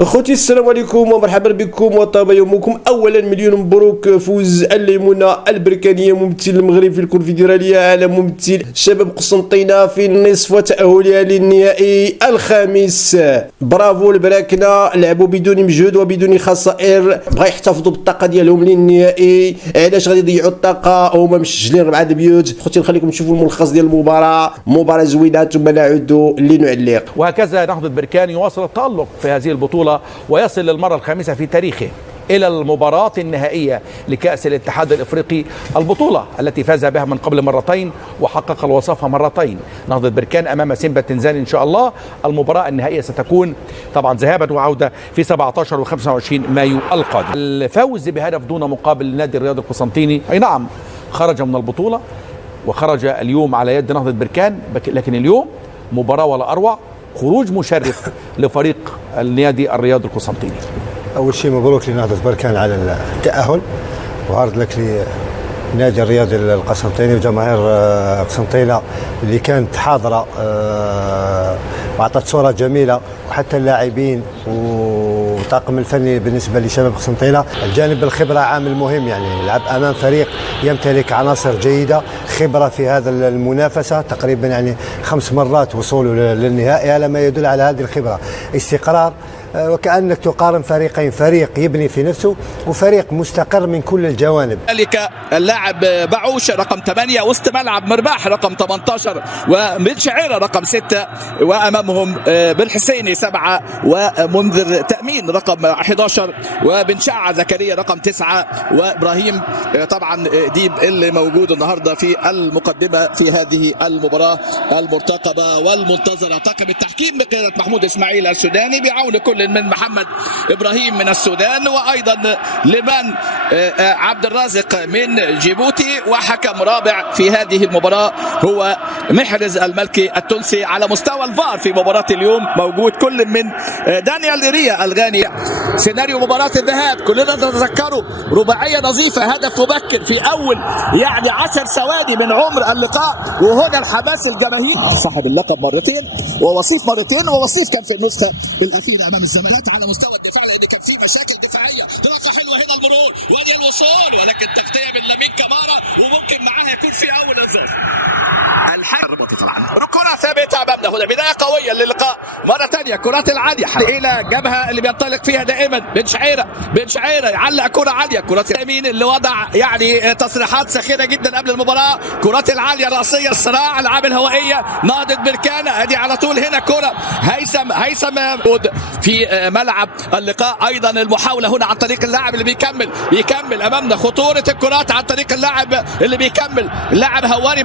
اخوتي السلام عليكم ومرحبا بكم وطاب يومكم. اولا مليون مبروك فوز الليمونه البركانيه ممثل المغرب في الكونفدراليه على ممثل شباب قسنطينه في النصف وتاهلها للنهائي الخامس. برافو البراكنه، لعبوا بدون مجهود وبدون خسائر، بغا يحتفظوا بالطاقه ديالهم للنهائي. علاش غادي يضيعوا الطاقه؟ هما مسجلين 4 البيوت. اخوتي نخليكم تشوفوا الملخص ديال المباراه، مباراه زوينه ثم نعود لنعلق. وهكذا نهضة بركان يواصل التألق في هذه البطولة ويصل للمرة الخامسة في تاريخه إلى المباراة النهائية لكأس الاتحاد الإفريقي، البطولة التي فاز بها من قبل مرتين وحقق الوصافة مرتين. نهضة بركان أمام سيمبا التنزاني إن شاء الله. المباراة النهائية ستكون طبعا ذهابا وعودة في 17 و25 مايو القادم. الفوز بهدف دون مقابل لنادي الرياض القسنطيني، أي نعم خرج من البطولة وخرج اليوم على يد نهضة بركان، لكن اليوم مباراة ولا أروع، خروج مشرف لفريق النادي الرياض القسنطيني. أول شيء مبروك لنهضة بركان على التأهل، وعرض لك لنادي الرياض القسنطيني وجماهير قسنطينة اللي كانت حاضرة وأعطت صورة جميلة، وحتى اللاعبين والطاقم الفني بالنسبة لشباب قسنطينة. الجانب الخبرة عامل مهم، يعني يلعب أمام فريق يمتلك عناصر جيدة، خبرة في هذا المنافسة، تقريبا يعني 5 مرات وصوله للنهائي، على ما يدل على هذه الخبرة. استقرار، وكأنك تقارن فريقين، فريق يبني في نفسه وفريق مستقر من كل الجوانب. ذلك اللاعب بعوش رقم 8، وسط ملعب مرباح رقم 18، وبن شعيرة رقم 6، وأمامهم بن حسيني 7، ومنذر تأمين رقم 11، وبن شعة زكريا رقم 9، وإبراهيم طبعا ديب اللي موجود النهارده في المقدمة في هذه المباراة المرتقبة والمنتظرة. طاقم التحكيم بقيادة محمود إسماعيل السوداني بعون كل من محمد إبراهيم من السودان، وأيضا لمن عبد الرازق من جيبوتي، وحكم رابع في هذه المباراة هو محرز الملكي التونسي. على مستوى الفار في مباراة اليوم موجود كل من دانيال ريا الغاني. سيناريو مباراة الذهاب كلنا نتذكره، رباعية نظيفة، هدف مبكر في أول يعني 10 ثواني من عمر اللقاء، وهنا الحماس الجماهيري. صاحب اللقب مرتين ووصيف مرتين، ووصيف كان في النسخة الأخيرة أمام الزمالك. على مستوى الدفاع لأن كان في مشاكل دفاعية، طلاقة حلوة هنا المرور وادي الوصول، ولكن تغطية من لامين كامارا، وممكن معاها يكون في أول انذار. الحربة طبعا ركنة ثابتة أمامنا هنا، بداية قوية للقاء مرة ثانية. كرات العالية إلى جبهة اللي بينطلق فيها دائما بن شعيرة يعلق كرة عالية. كرات اليمين اللي وضع يعني تصريحات سخيرة جدا قبل المباراة. كرات العالية الرأسية، الصراع، الألعاب الهوائية، نهضة بركانة ادي على طول هنا كرة هيثم في ملعب اللقاء. ايضا المحاولة هنا عن طريق اللاعب اللي بيكمل امامنا، خطورة الكرات عن طريق اللاعب اللي بيكمل، اللاعب هواري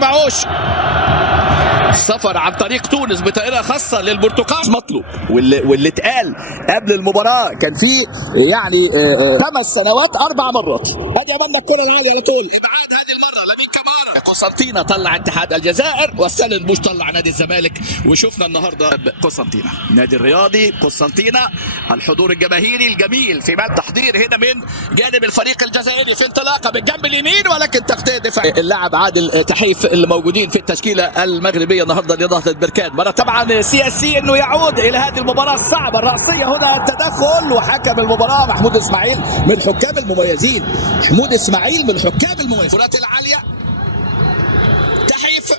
معوش سفر عن طريق تونس بطائرة خاصة للبرتقال مطلوب. واللي اتقال قبل المباراة كان في يعني 5 سنوات 4 مرات. ادي امامنا الكرة العالية على طول، ابعاد هذه المرة لامين كامارا. قسنطينة طلع اتحاد الجزائر، والسند بوش طلع نادي الزمالك، وشفنا النهارده قسنطينة نادي الرياضي قسنطينة. الحضور الجماهيري الجميل في ملعب تحضير هنا من جانب الفريق الجزائري في انطلاقة بالجنب اليمين، ولكن تغطية دفاعية. اللاعب عادل تحيف اللي موجودين في التشكيلة المغربية النهارده لنهضة بركان. مرة طبعا سياسي انه يعود الى هذه المباراة الصعبة الرأسية. هنا التدخل، وحكم المباراة محمود اسماعيل من الحكام المميزين، كرات العالية، تحيف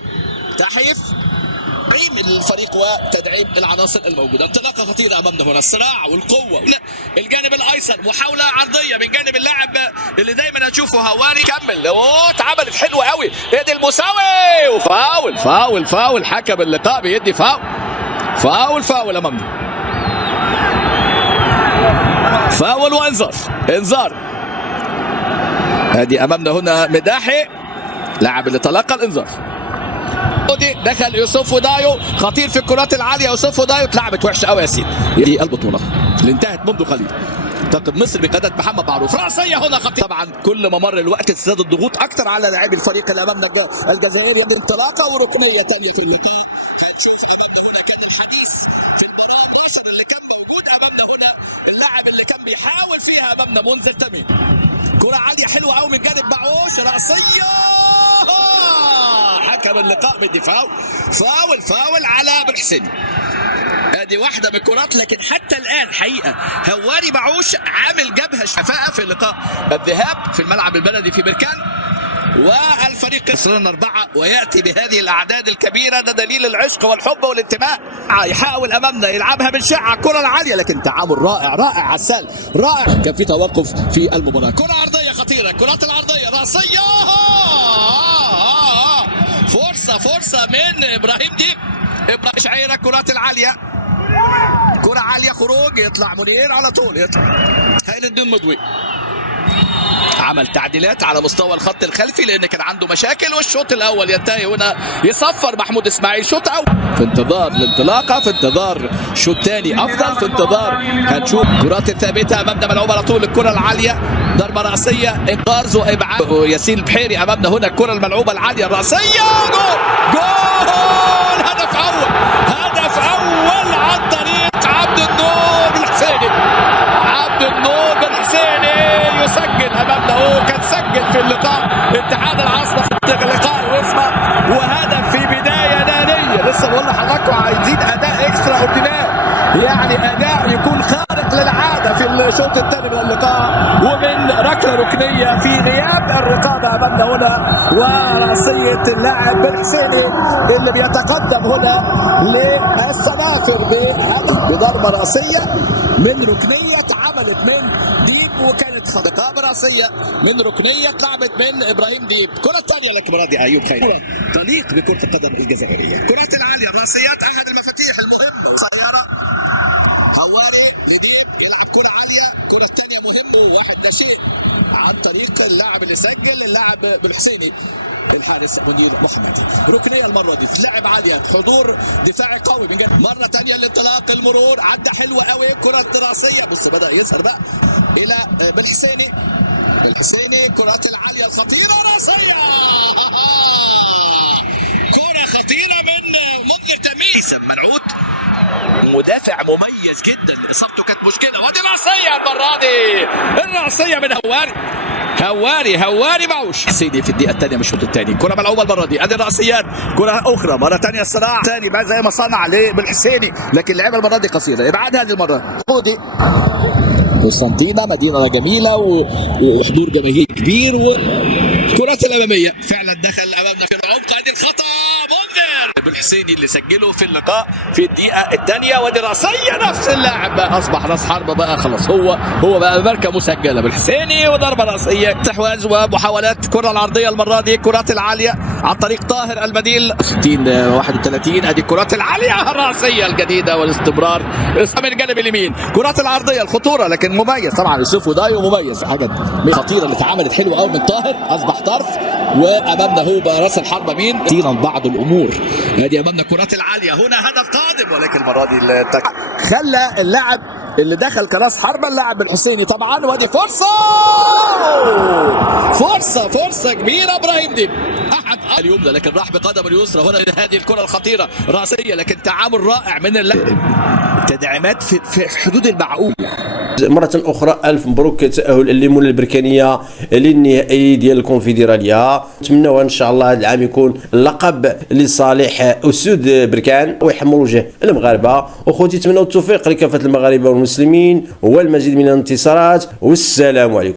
تدعيم الفريق وتدعيم العناصر الموجوده. انطلاقه خطيره امامنا هنا، الصراع والقوه. الجانب الايسر محاوله عرضيه من جانب اللاعب اللي دايما هتشوفه هواري، كمل اتعملت حلوه قوي، ادي المساوي، وفاول حكم اللقاء بيدي فاول امامنا، فاول وانذار. ادي امامنا هنا مداحي لاعب اللي تلقى الانذار. دخل يوسف دايو، خطير في الكرات العاليه. يوسف دايو اتلعبت وحشه قوي يا سيدي. دي البطوله اللي انتهت منذ قليل. طاقم مصر بقياده محمد معروف، راسيه هنا خطير. طبعا كل ما مر الوقت ازداد الضغوط اكثر على لاعبي الفريق اللي امامنا الجزائري. انطلاقه وركنيه ثانيه في اللقاء. اللاعب اللي كان بيحاول فيها امامنا منذر تميم. كره عاليه حلوه قوي من جانب بعوش، راسيه حكم اللقاء من دفاع فاول على بالحسيني. ادي واحده من الكرات، لكن حتى الان حقيقه هواري بعوش عامل جبهه شفاء في اللقاء الذهاب في الملعب البلدي في بركان، والفريق خسرنا 4 وياتي بهذه الاعداد الكبيره. ده دليل العشق والحب والانتماء. يحاول امامنا يلعبها بالشعه الكره العاليه، لكن تعامل رائع عسال رائع. كان في توقف في المباراه. كره عرضيه خطيره، الكرات العرضيه راسيه، فرصه من ابراهيم ديب. ابراهيم شعيره الكرات العاليه، كره عاليه خروج، يطلع منير على طول، يطلع خالد الدين مضوي. عمل تعديلات على مستوى الخط الخلفي لان كان عنده مشاكل، والشوط الاول ينتهي هنا. يصفر محمود اسماعيل شوط اول في انتظار الانطلاقه، في انتظار شوط ثاني افضل، في انتظار هنشوف كرات الثابته امامنا ملعوبه على طول. الكره العاليه ضربه راسيه، انقاذ وابعاد ياسين البحيري. امامنا هنا الكره الملعوبه العاليه الراسيه، جول هدف اول عن طريق عبد النور بالحسيني. عبد النور بالحسيني يسجل امامنا، هو كان سجل في اللقاء اتحاد العاصمه في اللقاء الوسطى، وهدف في بدايه ناريه. لسه بقول لحضراتكم عايزين اداء اكسترا اوردينار، يعني اداء يكون خارق للعاده في الشوط الثاني من اللقاء، ومن ركله ركنيه في غياب الرقابه امامنا هنا، وراسيه اللاعب بالحسيني اللي بيتقدم هنا للسنافر بضربه راسيه من ركنيه اتعملت من ديب، وكانت رقابه راسيه من ركنيه اتلعبت من ابراهيم ديب. الكره الثانيه لك دي ايوب خير، تليق بكره القدم الجزائريه. الكرات العاليه الراسيات احد المفاتيح المهمه. سياره هواري لديب يلعب كره عاليه، الكره الثانيه مهمه واحد لا شيء عن طريق اللاعب اللي سجل، اللاعب بالحسيني الحارس منير محمد. ركنيه المره دي لعب عاليه، حضور دفاعي قوي من جد. مره ثانيه الانطلاق، المرور عدى حلوه قوي، كره راسيه بص بدا يظهر بقى الى بالحسيني. كرات العاليه الخطيره راسيه، كره خطيره من منذر تميس منعود، مدافع مميز جدا، اصابته كانت مشكله. ودي راسيه المره دي، الراسيه من هواري معوش سيدي في الدقيقه الثانيه من الشوط الثاني. كره ملعوبه المره دي، ادي الراسيات، كره اخرى مره ثانيه الصراع ثاني بقى زي ما صنع بالحسيني، لكن لعبها المره دي قصيره. ابعاد هذه المره خودي قسنطينه، مدينه جميله وحضور جماهيري كبير، والكرات الاماميه فعلا دخل امامنا في العمق. ادي الخطا منذر بالحسيني اللي سجله في اللقاء في الدقيقه الثانيه. ودي راسيه نفس اللاعب بقى اصبح راس حربه بقى خلاص، هو بقى ماركه مسجله بالحسيني، وضربه راسيه استحواذ ومحاولات. الكره العرضيه المره دي، الكرات العاليه عن طريق طاهر المديل 60-31. ادي الكرات العاليه الراسيه الجديده والاستمرار من الجانب اليمين. كرات العرضيه الخطوره لكن مميز طبعا، يوسف ودايو مميز، حاجه خطيره اللي اتعملت حلوه قوي من طاهر، اصبح طرف. وامامنا هو بقى راس الحربه مين كثيرا بعض الامور. ادي امامنا الكرات العاليه، هنا هدف قادم، ولكن المره دي خلى اللاعب اللي دخل كراس حربه اللاعب الحسيني طبعا. وادي فرصه كبيره. ابراهيم ديب احد اليوم ده، لكن راح بقدم اليسرى. هنا هذه الكره الخطيره راسيه، لكن تعامل رائع من اللاعب، تدعيمات في حدود المعقول. مرة أخرى ألف مبروك تأهل الليمون البركانية للنهائي ديال الكونفدرالية. نتمنوا إن شاء الله هذا العام يكون اللقب لصالح أسود بركان ويحمر وجه المغاربة. أخوتي نتمنوا التوفيق لكافة المغاربة والمسلمين والمزيد من الانتصارات، والسلام عليكم.